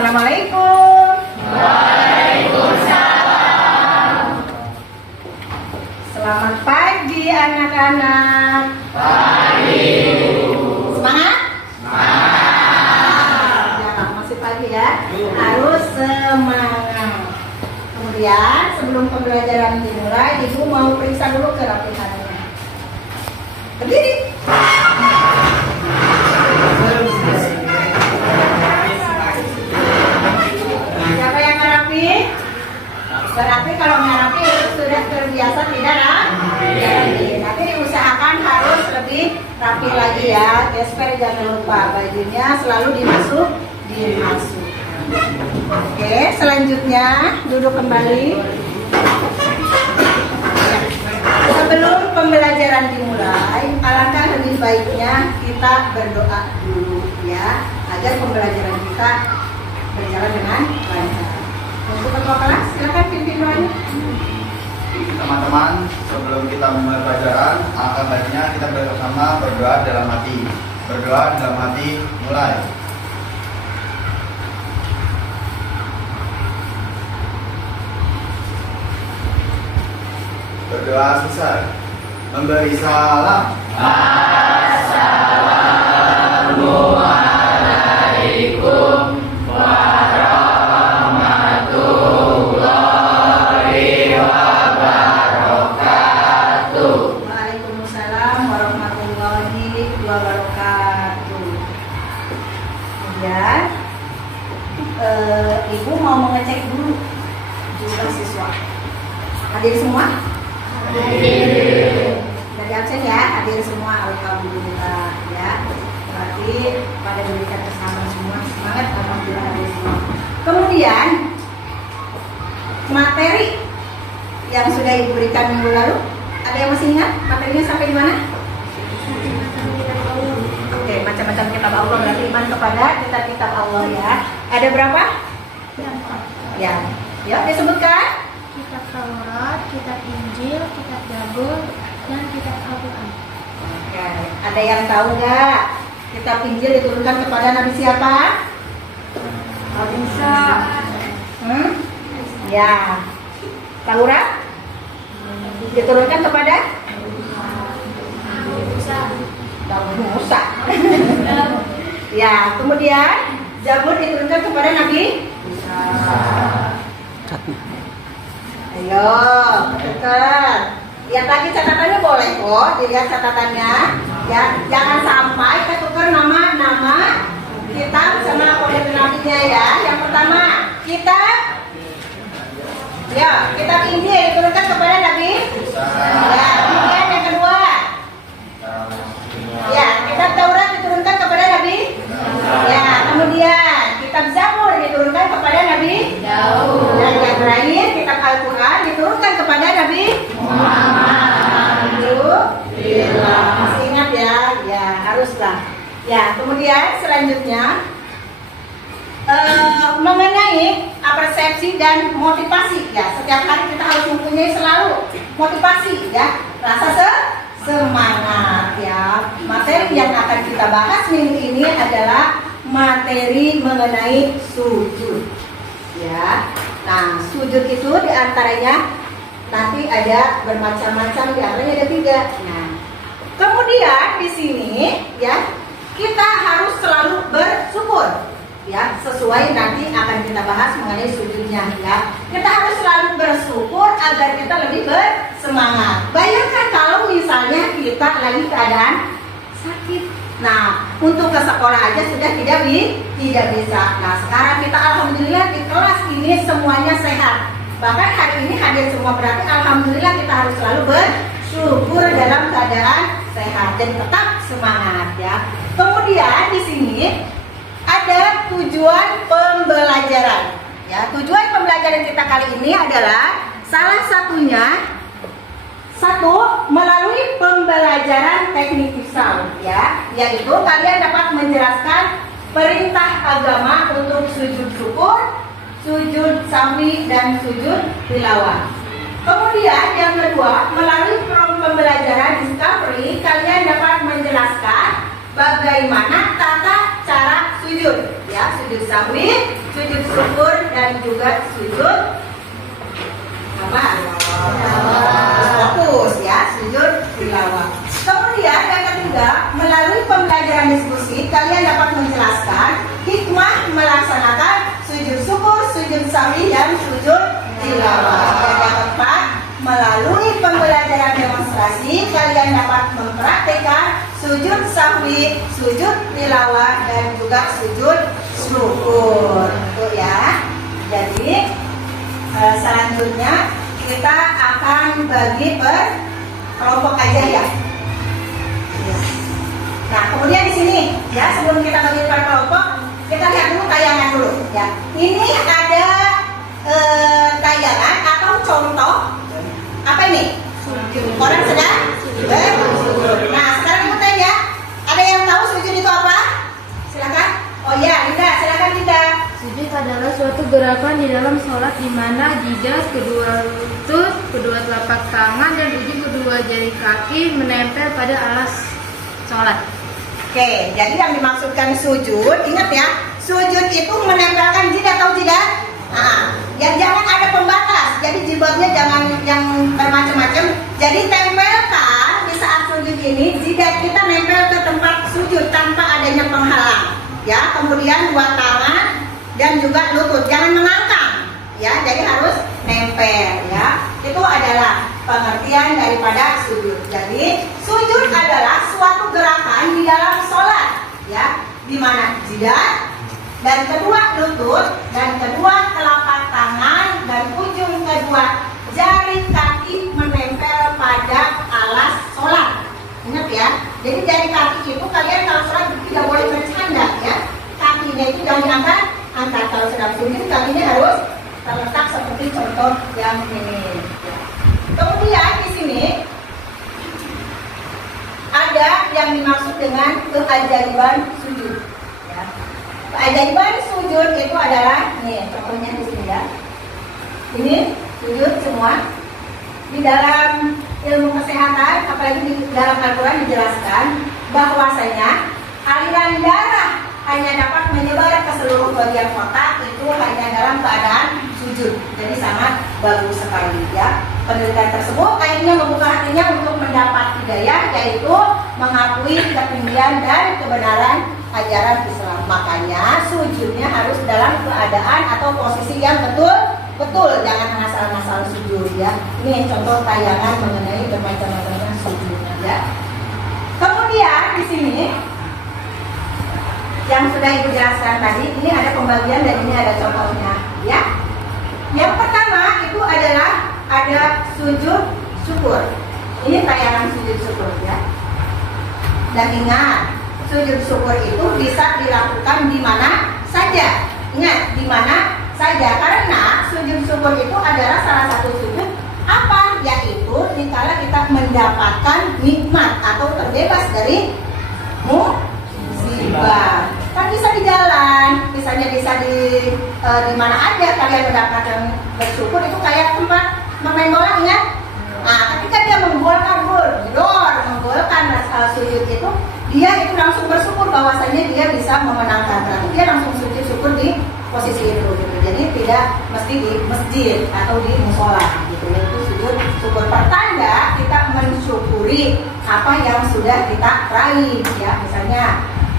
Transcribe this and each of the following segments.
Assalamualaikum. Waalaikumsalam. Selamat pagi anak-anak. Pagi. Semangat? Semangat. Ya, masih pagi ya. Harus semangat. Kemudian sebelum pembelajaran dimulai, Ibu mau periksa dulu kerapihannya. Berdiri. Siapa yang ngerapi? Berarti kalau ngerapi sudah terbiasa tidak rapi. Tapi diusahakan harus lebih rapi lagi ya. Gesper jangan lupa, bajunya selalu dimasukkan. Oke, selanjutnya duduk kembali. Sebelum pembelajaran dimulai, alangkah lebih baiknya kita berdoa dulu ya, agar pembelajaran kita berjalan dengan lancar. Untuk ketua kelas, silakan pimpin doanya. Teman-teman, sebelum kita memulai pelajaran, alangkah baiknya kita bersama berdoa dalam hati. Berdoa dalam hati, mulai. Berdoa besar, memberi salam. Assalamualaikum warahmatullahi wabarakatuh. Waalaikumsalam warahmatullahi wabarakatuh. Kemudian Ibu mau mengecek dulu jumlah siswa. Hadir semua? Dari absen ya, hadir semua, alhamdulillah ya. Berarti pada diberikan kesamaan semua, semangat, alhamdulillah hadir semua. Kemudian materi yang sudah Ibu berikan minggu lalu, ada yang masih ingat materinya sampai di mana? Oke, macam-macam kitab Allah, berarti iman kepada kitab-kitab Allah ya. Ada berapa? Ya, ya disebutkan. Kitab Taurat, kitab Injil, kitab Zabur, dan kitab Al-Quran. Oke, ada yang tahu nggak kitab Injil diturunkan kepada Nabi siapa? Nabi Isa. Ya. Taurat diturunkan kepada Nabi Musa. Ya, kemudian Zabur diturunkan kepada Nabi Ayo, dekat. Lihat lagi catatannya boleh kok, dilihat catatannya. Ya, jangan sampai ketukar nama kitab sama kode nabinya ya. Yang pertama, kitab Injil diturunkan kepada Nabi. Ya, kemudian yang kedua. Ya, kitab Taurat diturunkan kepada Nabi. Ya, kemudian kitab Zabur diturunkan kepada Nabi Daud. Dan yang terakhir kitab Al-Quran diturunkan kepada Nabi Muhammad. Masih ingat ya? Ya, haruslah. Ya, kemudian selanjutnya mengenai persepsi dan motivasi ya. Setiap hari kita harus mempunyai selalu motivasi ya, rasa semangat ya. Materi yang akan kita bahas minggu ini adalah materi mengenai sujud ya. Nah, sujud itu diantaranya nanti ada bermacam-macam, diantaranya ada 3. Nah, kemudian di sini ya kita harus selalu bersyukur ya, sesuai nanti akan kita bahas mengenai sujudnya ya. Kita harus selalu bersyukur agar kita lebih bersemangat. Bayangkan kalau misalnya kita lagi keadaan sakit. Nah, untuk ke sekolah aja sudah tidak bisa. Nah, sekarang kita alhamdulillah di kelas ini semuanya sehat. Bahkan hari ini hadir semua, berarti alhamdulillah kita harus selalu bersyukur dalam keadaan sehat dan tetap semangat ya. Kemudian di sini ada tujuan pembelajaran. Ya, tujuan pembelajaran kita kali ini adalah salah satunya melalui pembelajaran teknik fisal ya, yaitu kalian dapat menjelaskan perintah agama untuk sujud syukur, sujud sahwi dan sujud tilawah. Kemudian yang kedua, melalui pembelajaran discovery kalian dapat menjelaskan bagaimana tata cara sujud ya, sujud sahwi, sujud syukur dan juga sujud apa? Fokus ya, sujud tilawah. Kemudian yang ketiga, melalui pembelajaran diskusi kalian dapat menjelaskan hikmah melaksanakan sujud syukur, sujud sahwi dan sujud tilawah. Dan yang keempat, melalui pembelajaran demonstrasi kalian dapat mempraktikkan sujud sahwi, sujud tilawah dan juga sujud syukur. Itu ya. Jadi selanjutnya kita akan bagi per kelompok aja ya. Nah, kemudian di sini ya, sebelum kita bagi per kelompok, kita lihat dulu tayangan dulu ya. Ini ada tayangan atau contoh apa ini? Orang sedang bersujud. Nah, sekarang kita ya, ada yang tahu sujud itu apa? Silakan. Oh ya, Linda, silakan Linda. Sujud adalah suatu gerakan di dalam sholat di mana jidat, kedua lutut, kedua telapak tangan, dan ujung kedua jari kaki menempel pada alas sholat. Oke, jadi yang dimaksudkan sujud, ingat ya, sujud itu menempelkan jidat atau tidak? Nah, ya jangan ada pembatas. Jadi jilbabnya jangan yang bermacam-macam. Jadi tempelkan di saat sujud ini, jidat kita nempel ke tempat sujud tanpa adanya penghalang. Ya, kemudian dua tangan dan juga lutut, jangan mengangkat. Ya, jadi harus nempel ya. Itu adalah pengertian daripada sujud. Jadi sujud adalah suatu gerakan di dalam sholat ya, di mana jidat dan kedua lutut dan kedua telapak tangan dan ujung kedua jari kaki menempel pada alas sholat. Ingat ya, jadi jari kaki itu kalian kalau sholat tidak boleh bercanda ya. Kakinya itu jangan diangkat, angkat. Kalau sedang sujud kakinya harus terletak seperti contoh yang ini. Kemudian di sini ada yang dimaksud dengan keajaiban sujud. Ya. Keajaiban sujud itu adalah, nih contohnya di sini ya. Ini sujud semua. Di dalam ilmu kesehatan, apalagi di dalam Al-Quran dijelaskan bahwasanya aliran darah hanya dapat menyebar ke seluruh bagian otak itu hanya dalam keadaan sujud. Jadi sangat bagus sekali ya. Penelitian tersebut akhirnya membuka hatinya untuk mendapat hidayah, yaitu mengakui ketinggian dan kebenaran ajaran Islam. Makanya sujudnya harus dalam keadaan atau posisi yang betul, jangan ngasal-ngasal sujud ya. Ini contoh tayangan mengenai bermacam-macamnya sujudnya ya. Kemudian di sini yang sudah Ibu jelaskan tadi, ini ada pembagian dan ini ada contohnya ya. Yang pertama itu adalah ada sujud syukur. Ini tayangan sujud syukur ya. Dan ingat, sujud syukur itu bisa dilakukan di mana saja. Ingat, di mana saja, karena sujud syukur itu adalah salah satu sujud apa? Yaitu dikala kita mendapatkan nikmat atau terbebas dari musibah. Kan bisa di jalan, misalnya bisa di mana aja kalian mendapatkan bersyukur. Itu kayak tempat bermain bola ingat. Nah, ketika dia menggolkan sujud itu, dia itu langsung bersyukur bahwasanya dia bisa memenangkan. Berarti dia langsung sujud syukur di posisi itu gitu. Jadi tidak mesti di masjid atau di musola gitu. Itu sujud syukur pertanda kita mensyukuri apa yang sudah kita raih ya. Misalnya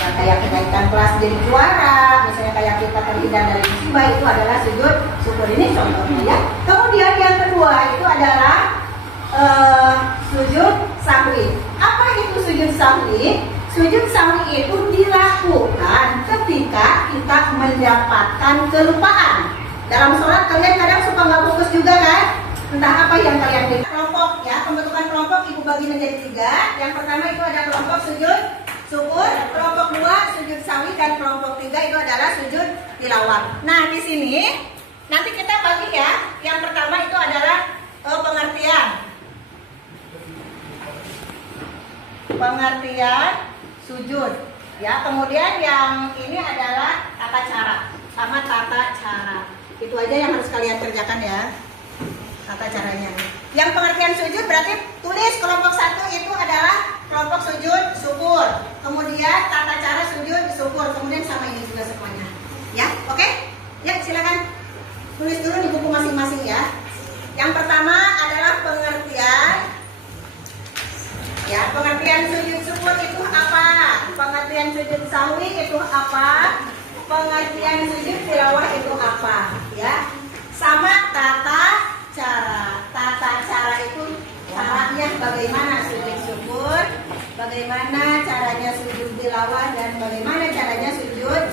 ya, kayak kenaikan kelas jadi juara, misalnya kayak kita terhindar dari musibah, itu adalah sujud syukur. Ini contohnya ya. Kemudian yang kedua itu adalah sujud sahwi. Apa itu sujud sahwi? Sujud sahwi itu dilakukan ketika kita mendapatkan kelupaan. Dalam sholat kalian kadang suka nggak fokus juga kan? Entah apa yang kalian lihat. Kelompok ya, pembentukan kelompok Ibu bagi menjadi 3. Yang pertama itu ada kelompok sujud syukur, kelompok 2 sujud sahwi, dan kelompok 3 itu adalah sujud tilawah. Nah di sini nanti kita bagi ya. Yang pertama itu adalah pengertian sujud ya. Kemudian yang ini adalah tata cara sama tata cara. Itu aja yang harus kalian kerjakan ya, tata caranya. Yang pengertian sujud berarti tulis kelompok 1 itu adalah kelompok sujud syukur. Kemudian tata cara sujud syukur. Kemudian sama ini juga semuanya. Ya, oke? Ya, silakan. pengertian sujud sahwi itu apa? Pengertian sujud tilawah itu apa? Ya, sama tata cara. Tata cara itu caranya bagaimana sujud syukur, bagaimana caranya sujud tilawah, dan bagaimana caranya sujud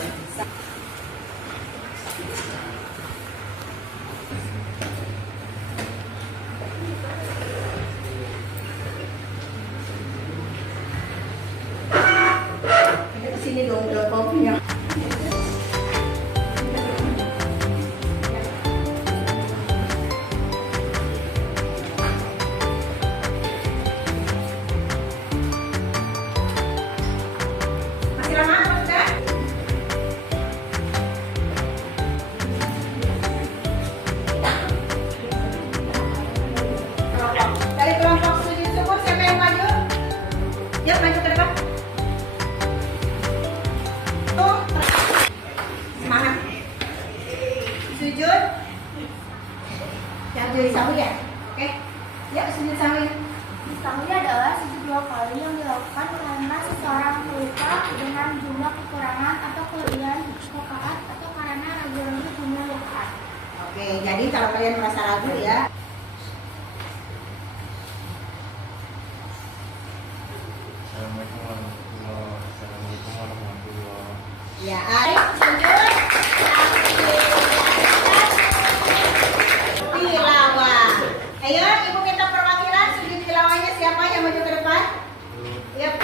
sini dong kopinya. Masih lama enggak? Dari kelompok sujud syukur siapa yang maju? Yuk maju ke depan. Semangat. Sujud. Yang jadi sahwi ya? Oke. Ya, sujud sahwi. Sahwi adalah sujud 2 kali yang dilakukan karena seseorang lupa dengan jumlah kekurangan atau kelebihan rakaat atau karena ragu-ragu jumlah rakaat. Oke, jadi kalau kalian merasa ragu ya, Assalamualaikum warahmatullahi. ya, ayo sujud. Tilawah. Ayo, ibu minta perwakilan sujud tilawahnya siapa yang maju ke depan? Yuk.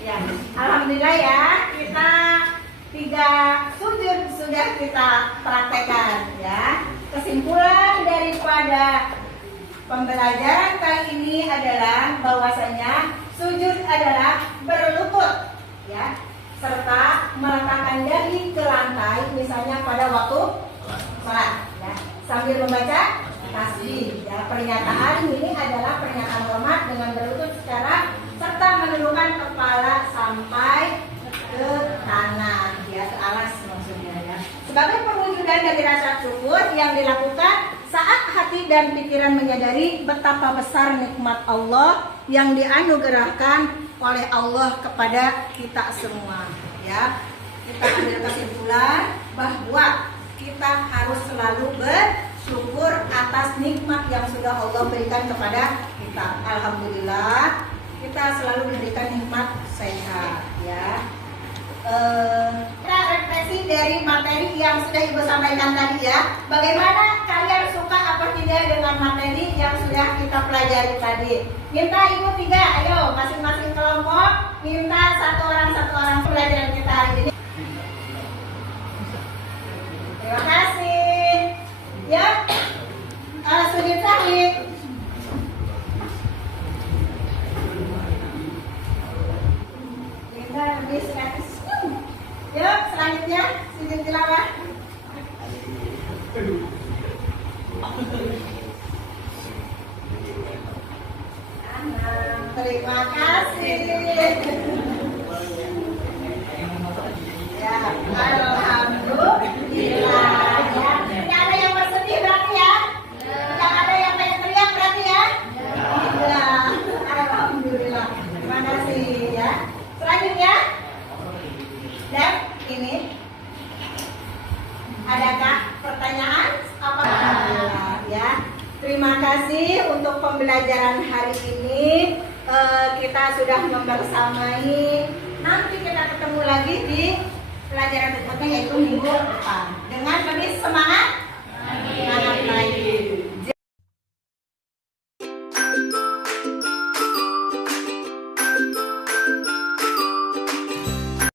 Ya, alhamdulillah ya, kita 3 sujud sudah kita praktekkan ya. Kesimpulan daripada pembelajaran kali ini adalah bahwasanya sujud adalah berlutut ya, serta meletakkan dahi ke lantai misalnya pada waktu sholat ya, sambil membaca tasbih ya. Pernyataan ini adalah pernyataan hormat dengan berlutut secara serta menundukkan kepala sampai ke kanan ya, ke alas maksudnya ya, sebagai perwujudan dari rasa syukur yang dilakukan saat hati dan pikiran menyadari betapa besar nikmat Allah yang dianugerahkan oleh Allah kepada kita semua ya. Kita ambil kesimpulan bahwa kita harus selalu bersyukur atas nikmat yang sudah Allah berikan kepada kita. Alhamdulillah kita selalu diberikan nikmat sehat ya. Kita refleksi dari materi yang sudah Ibu sampaikan tadi ya. Bagaimana kalian suka apa tidak dengan materi yang sudah kita pelajari tadi? Minta Ibu 3, ayo masing-masing kelompok minta satu orang pelajaran kita hari ini. Terima kasih. Ya, sujud sahwi. Minta lebih sekali. Yuk, selanjutnya sujud tilawah. Terima kasih. Ya, alhamdulillah. Ya, tidak ada yang bersedih berarti ya? Tidak ada yang pengen teriak berarti ya? Ya, alhamdulillah. Terima kasih ya. Selanjutnya. Dan ini adakah pertanyaan apa ya? Terima kasih untuk pembelajaran hari ini. Kita sudah membersamai. Nanti kita ketemu lagi di pelajaran berikutnya yaitu minggu depan dengan lebih semangat.